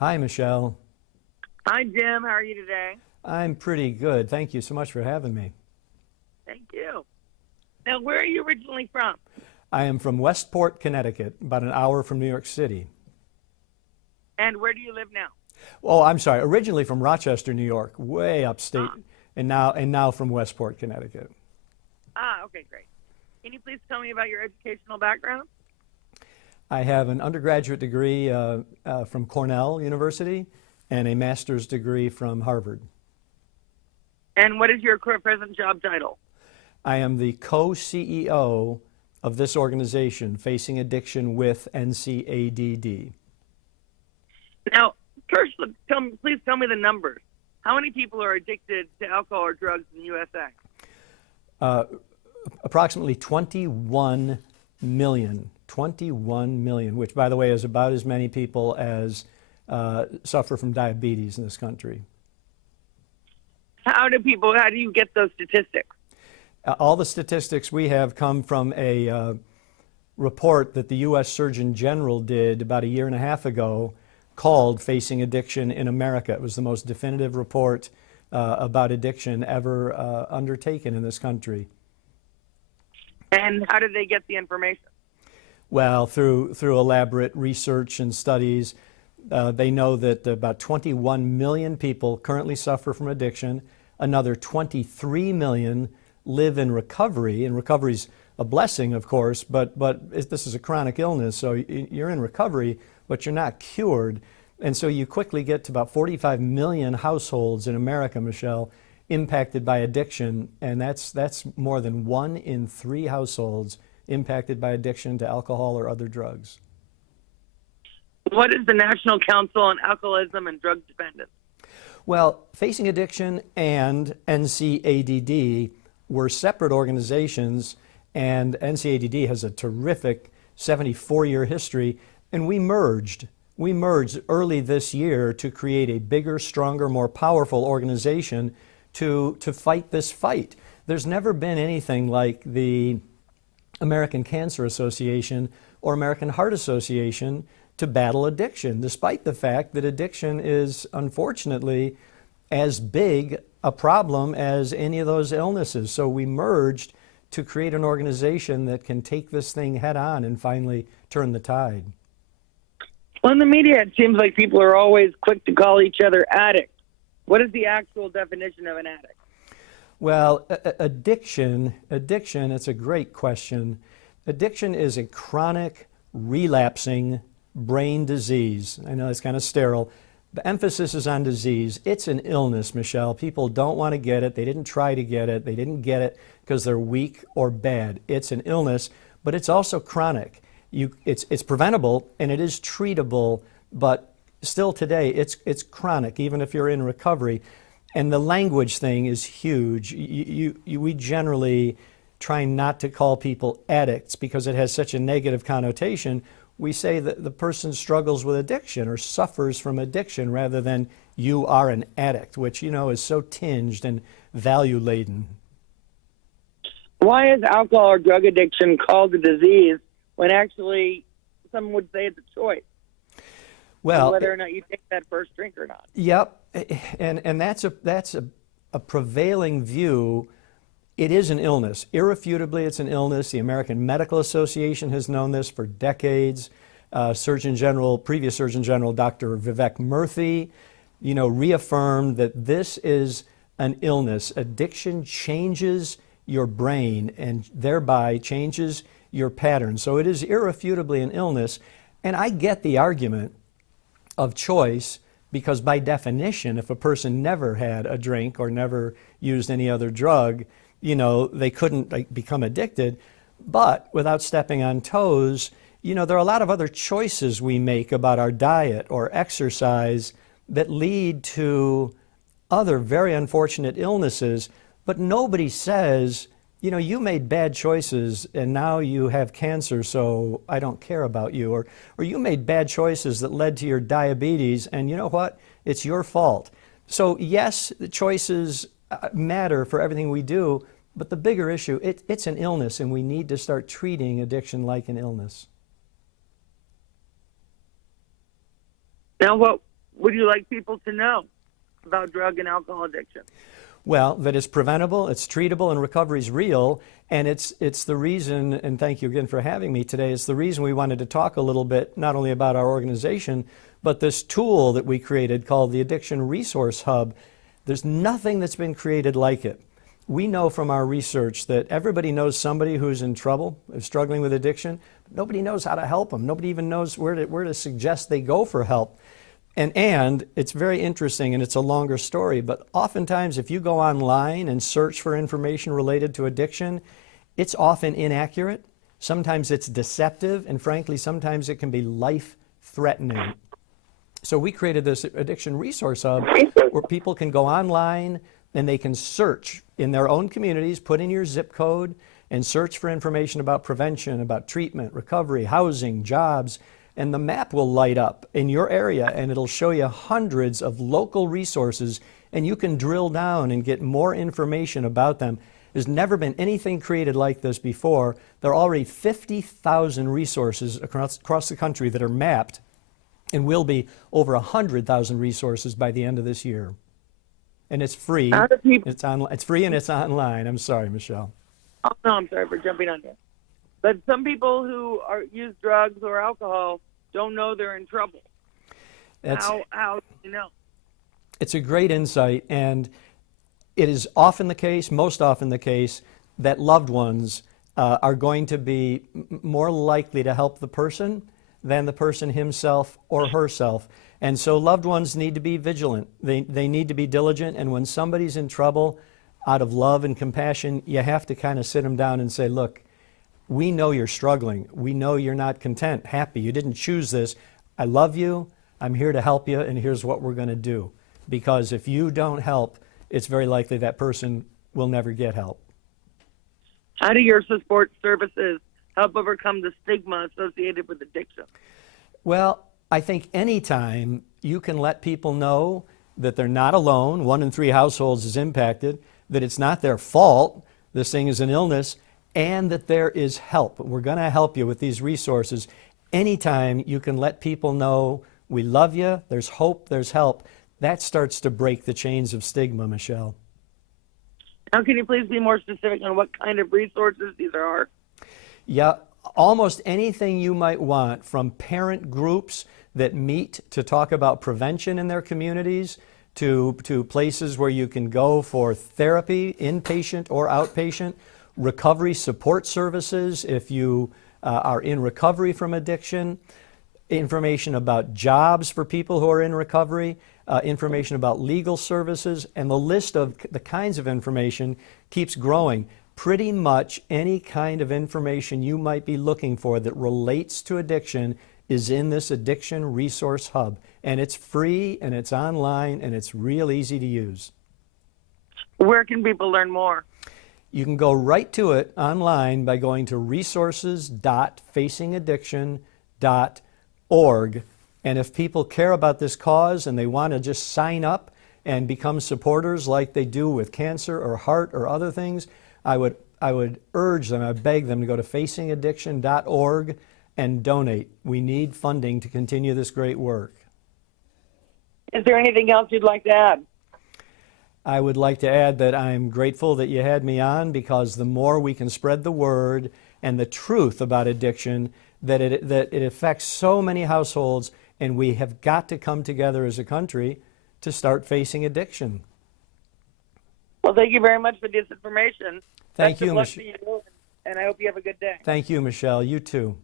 Hi, Michelle. Hi, Jim. How are you today? I'm pretty good. Thank you so much for having me. Thank you. Now, where are you originally from? I am from Westport, Connecticut, about an hour from New York City. And where do you live now? Oh, I'm sorry. Originally from Rochester, New York, way upstate, Ah, and now from Westport, Connecticut. okay, great. Can you please tell me about your educational background? I have an undergraduate degree from Cornell University and a master's degree from Harvard. And what is your current present job title? I am the co-CEO of this organization, Facing Addiction with NCAAD. Now, first, please tell me the numbers. How many people are addicted to alcohol or drugs in the USA? Approximately 21 million. 21 million, which, by the way, is about as many people as suffer from diabetes in this country. How do you get those statistics? All the statistics we have come from a report that the U.S. Surgeon General did about a year and a half ago called Facing Addiction in America. It was the most definitive report about addiction ever undertaken in this country. And how did they get the information? Well, through elaborate research and studies, they know that about 21 million people currently suffer from addiction. Another 23 million live in recovery, and recovery is a blessing, of course, but this is a chronic illness, so you're in recovery, but you're not cured. And so you quickly get to about 45 million households in America, Michelle, impacted by addiction, and that's more than 1 in 3 households impacted by addiction to alcohol or other drugs. What is the National Council on Alcoholism and Drug Dependence? Well, Facing Addiction and NCAAD were separate organizations, and NCAAD has a terrific 74-year history, and we merged. We merged early this year to create a bigger, stronger, more powerful organization to fight this fight. There's never been anything like the American Cancer Association or American Heart Association to battle addiction, despite the fact that addiction is unfortunately as big a problem as any of those illnesses. So we merged to create an organization that can take this thing head on and finally turn the tide. Well, in the media, it seems like people are always quick to call each other addicts. What is the actual definition of an addict? Well, addiction, it's a great question. Addiction is a chronic, relapsing brain disease. I know it's kind of sterile. The emphasis is on disease. It's an illness, Michelle. People don't want to get it. They didn't try to get it. They didn't get it because they're weak or bad. It's an illness, but it's also chronic. It's preventable and it is treatable, but still today it's chronic, even if you're in recovery. And the language thing is huge. We generally try not to call people addicts because it has such a negative connotation. We say that the person struggles with addiction or suffers from addiction rather than you are an addict, which, you know, is so tinged and value-laden. Why is alcohol or drug addiction called a disease when actually some would say it's a choice? Well, whether or not you take that first drink or not. Yep, and that's a prevailing view. It is an illness. Irrefutably, it's an illness. The American Medical Association has known this for decades. Previous Surgeon General Dr. Vivek Murthy, reaffirmed that this is an illness. Addiction changes your brain and thereby changes your pattern. So it is irrefutably an illness. And I get the argument of choice because by definition, if a person never had a drink or never used any other drug, they couldn't become addicted. But without stepping on toes, there are a lot of other choices we make about our diet or exercise that lead to other very unfortunate illnesses. But nobody says, you made bad choices and now you have cancer, so I don't care about you. Or you made bad choices that led to your diabetes, and you know what? It's your fault. So yes, the choices matter for everything we do, but the bigger issue, it's an illness, and we need to start treating addiction like an illness. Now, would you like people to know about drug and alcohol addiction? Well, that it's preventable, it's treatable, and recovery is real. And it's the reason, and thank you again for having me today, it's the reason we wanted to talk a little bit, not only about our organization, but this tool that we created called the Addiction Resource Hub. There's nothing that's been created like it. We know from our research that everybody knows somebody who's in trouble, is struggling with addiction. But nobody knows how to help them. Nobody even knows where to suggest they go for help. And it's very interesting, and it's a longer story, but oftentimes if you go online and search for information related to addiction, it's often inaccurate. Sometimes it's deceptive, and frankly, sometimes it can be life-threatening. So we created this Addiction Resource Hub where people can go online and they can search in their own communities, put in your zip code, and search for information about prevention, about treatment, recovery, housing, jobs, and the map will light up in your area and it'll show you hundreds of local resources, and you can drill down and get more information about them. There's never been anything created like this before. There are already 50,000 resources across the country that are mapped, and will be over 100,000 resources by the end of this year. And it's free. It's free and it's online. I'm sorry, Michelle. Oh, no, I'm sorry for jumping on you. But some people who use drugs or alcohol don't know they're in trouble. How do you know? It's a great insight, and it is often the case, most often the case, that loved ones are going to be more likely to help the person than the person himself or herself. And so loved ones need to be vigilant. They need to be diligent, and when somebody's in trouble, out of love and compassion, you have to kind of sit them down and say, look, we know you're struggling. We know you're not content, happy. You didn't choose this. I love you. I'm here to help you, and here's what we're going to do. Because if you don't help, it's very likely that person will never get help. How do your support services help overcome the stigma associated with addiction? Well, I think anytime you can let people know that they're not alone, 1 in 3 households is impacted, that it's not their fault, this thing is an illness, and that there is help. We're going to help you with these resources. Anytime you can let people know we love you, there's hope, there's help, that starts to break the chains of stigma, Michelle. Now, can you please be more specific on what kind of resources these are? Yeah, almost anything you might want, from parent groups that meet to talk about prevention in their communities, to places where you can go for therapy, inpatient or outpatient, recovery support services if you are in recovery from addiction, information about jobs for people who are in recovery, information about legal services, and the list of the kinds of information keeps growing. Pretty much any kind of information you might be looking for that relates to addiction is in this Addiction Resource Hub. And it's free, and it's online, and it's real easy to use. Where can people learn more? You can go right to it online by going to resources.facingaddiction.org. And if people care about this cause and they want to just sign up and become supporters like they do with cancer or heart or other things, I would urge them, I beg them to go to facingaddiction.org and donate. We need funding to continue this great work. Is there anything else you'd like to add? I would like to add that I'm grateful that you had me on, because the more we can spread the word and the truth about addiction, that it affects so many households, and we have got to come together as a country to start facing addiction. Well, thank you very much for this information. Thank you, Michelle. And I hope you have a good day. Thank you, Michelle. You too.